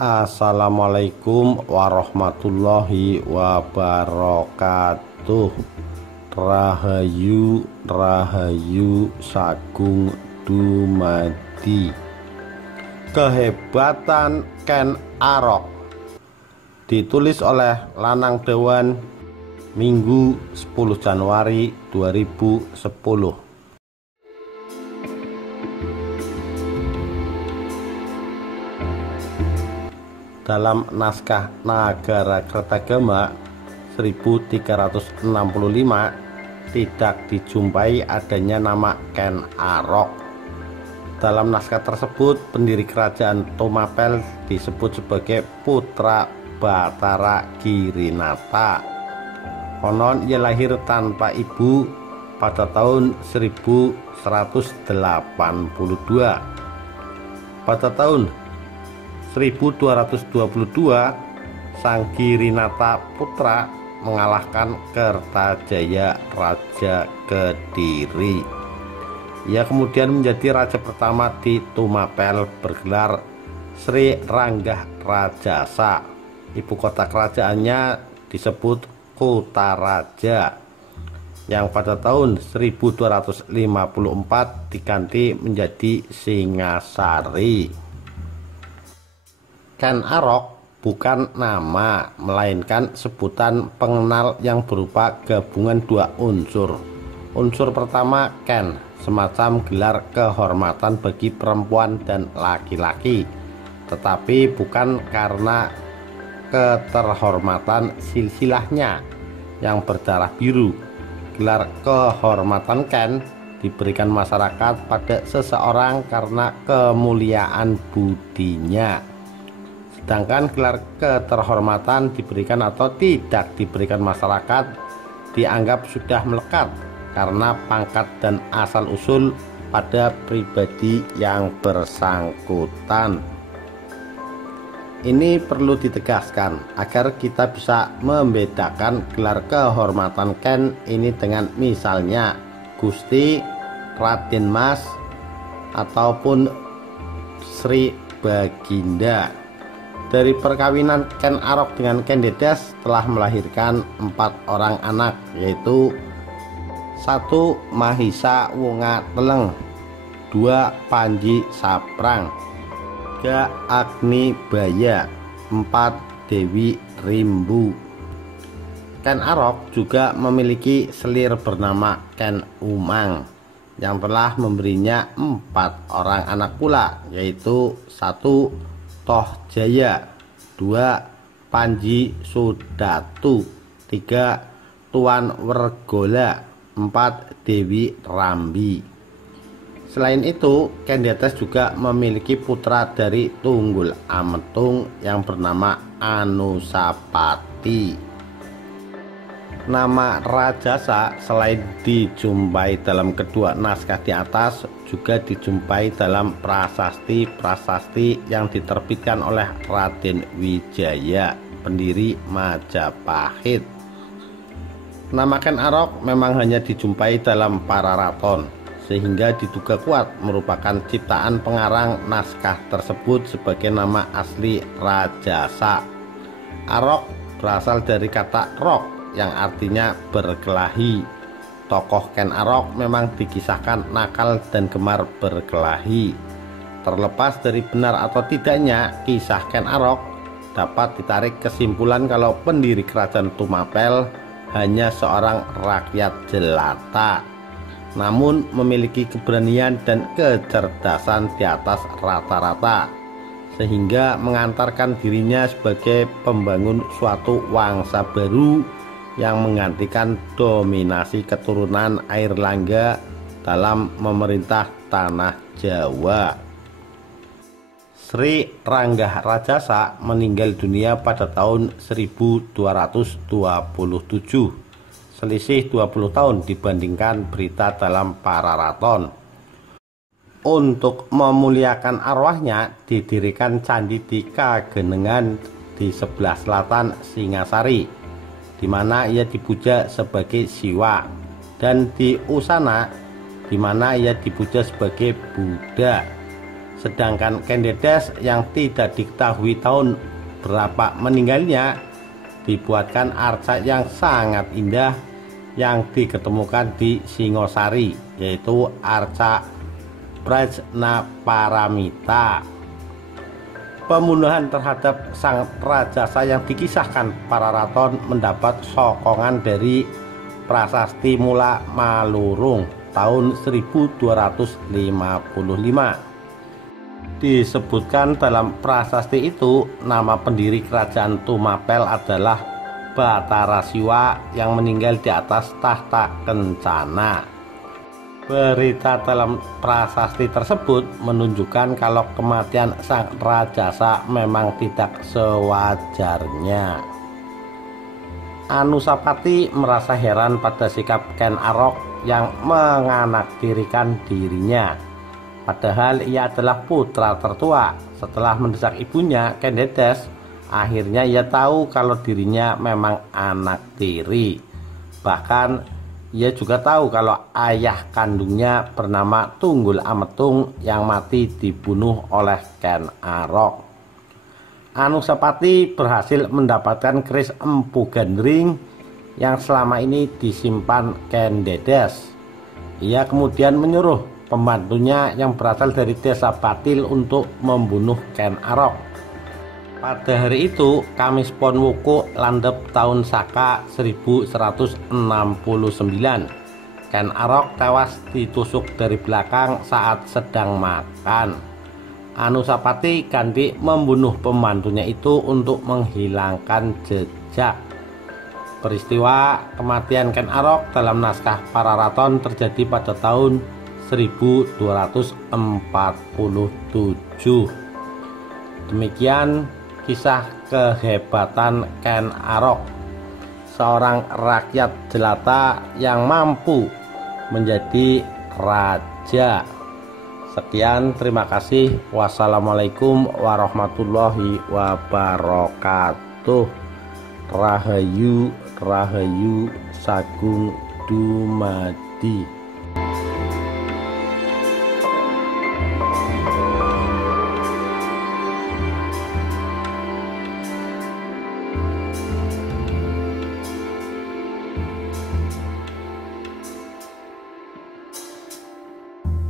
Assalamualaikum warahmatullahi wabarakatuh. Rahayu Rahayu Sagung dumadi. Kehebatan Ken Arok ditulis oleh Lanang Dewan, Minggu 10 Januari 2010. Dalam naskah Nagara Kertagama 1365 tidak dijumpai adanya nama Ken Arok. Dalam naskah tersebut pendiri kerajaan Tumapel disebut sebagai putra Batara Girinata. Konon ia lahir tanpa ibu pada tahun 1182. Pada tahun 1222 sang Girinata putra mengalahkan Kertajaya Raja Kediri. Ia kemudian menjadi raja pertama di Tumapel bergelar Sri Ranggah Rajasa. Ibu kota kerajaannya disebut Kutaraja yang pada tahun 1254 diganti menjadi Singasari. Ken Arok bukan nama, melainkan sebutan pengenal yang berupa gabungan dua unsur. Unsur pertama Ken, semacam gelar kehormatan bagi perempuan dan laki-laki, tetapi bukan karena keterhormatan silsilahnya yang berdarah biru. Gelar kehormatan Ken diberikan masyarakat pada seseorang karena kemuliaan budinya. Sedangkan gelar keterhormatan diberikan atau tidak diberikan masyarakat dianggap sudah melekat karena pangkat dan asal-usul pada pribadi yang bersangkutan. Ini perlu ditegaskan agar kita bisa membedakan gelar kehormatan Ken ini dengan misalnya Gusti, Raden Mas, ataupun Sri Baginda. Dari perkawinan Ken Arok dengan Ken Dedes telah melahirkan 4 orang anak, yaitu 1. Mahisa Wunga Teleng, 2. Panji Saprang, 3. Agni Baya, 4. Dewi Rimbu. Ken Arok juga memiliki selir bernama Ken Umang yang telah memberinya 4 orang anak pula, yaitu 1. Toh Jaya, 2. Panji Sudatu, 3. Tuan Wergola, 4. Dewi Rambi. Selain itu, Ken Dedes juga memiliki putra dari Tunggul Ametung yang bernama Anusapati. Nama Rajasa selain dijumpai dalam kedua naskah di atas juga dijumpai dalam prasasti-prasasti yang diterbitkan oleh Raden Wijaya, pendiri Majapahit. Nama Ken Arok memang hanya dijumpai dalam Pararaton, sehingga diduga kuat merupakan ciptaan pengarang naskah tersebut sebagai nama asli Rajasa. Arok berasal dari kata rok yang artinya berkelahi. Tokoh Ken Arok memang dikisahkan nakal dan gemar berkelahi. Terlepas dari benar atau tidaknya kisah Ken Arok, dapat ditarik kesimpulan kalau pendiri kerajaan Tumapel hanya seorang rakyat jelata, namun memiliki keberanian dan kecerdasan di atas rata-rata, sehingga mengantarkan dirinya sebagai pembangun suatu wangsa baru yang menggantikan dominasi keturunan Airlangga dalam memerintah tanah Jawa. Sri Ranggah Rajasa meninggal dunia pada tahun 1227, selisih 20 tahun dibandingkan berita dalam Pararaton. Untuk memuliakan arwahnya didirikan candi di Kagenengan di sebelah selatan Singasari, di mana ia dipuja sebagai Siwa, dan di Usana, di mana ia dipuja sebagai Buddha. Sedangkan Ken Dedes yang tidak diketahui tahun berapa meninggalnya dibuatkan arca yang sangat indah yang diketemukan di Singosari, yaitu arca Prajnaparamita. Pembunuhan terhadap sang rajasa yang dikisahkan para raton mendapat sokongan dari Prasasti Mula Malurung tahun 1255. Disebutkan dalam prasasti itu nama pendiri kerajaan Tumapel adalah Batara Siwa yang meninggal di atas tahta Kencana. Berita dalam prasasti tersebut menunjukkan kalau kematian sang rajasa memang tidak sewajarnya. Anusapati merasa heran pada sikap Ken Arok yang menganaktirikan dirinya. Padahal ia adalah putra tertua. Setelah mendesak ibunya, Ken Dedes, akhirnya ia tahu kalau dirinya memang anak tiri. Bahkan ia juga tahu kalau ayah kandungnya bernama Tunggul Ametung yang mati dibunuh oleh Ken Arok. Anusapati berhasil mendapatkan keris Empu Gandring yang selama ini disimpan Ken Dedes. Ia kemudian menyuruh pembantunya yang berasal dari desa Batil untuk membunuh Ken Arok. Pada hari itu, Kamis Pon Wuku landep tahun Saka 1169. Ken Arok tewas ditusuk dari belakang saat sedang makan. Anusapati ganti membunuh pembantunya itu untuk menghilangkan jejak. Peristiwa kematian Ken Arok dalam naskah para raton terjadi pada tahun 1247. Demikian kisah kehebatan Ken Arok, seorang rakyat jelata yang mampu menjadi raja. Sekian, terima kasih. Wassalamualaikum warahmatullahi wabarakatuh. Rahayu, Rahayu Sagung Dumadi.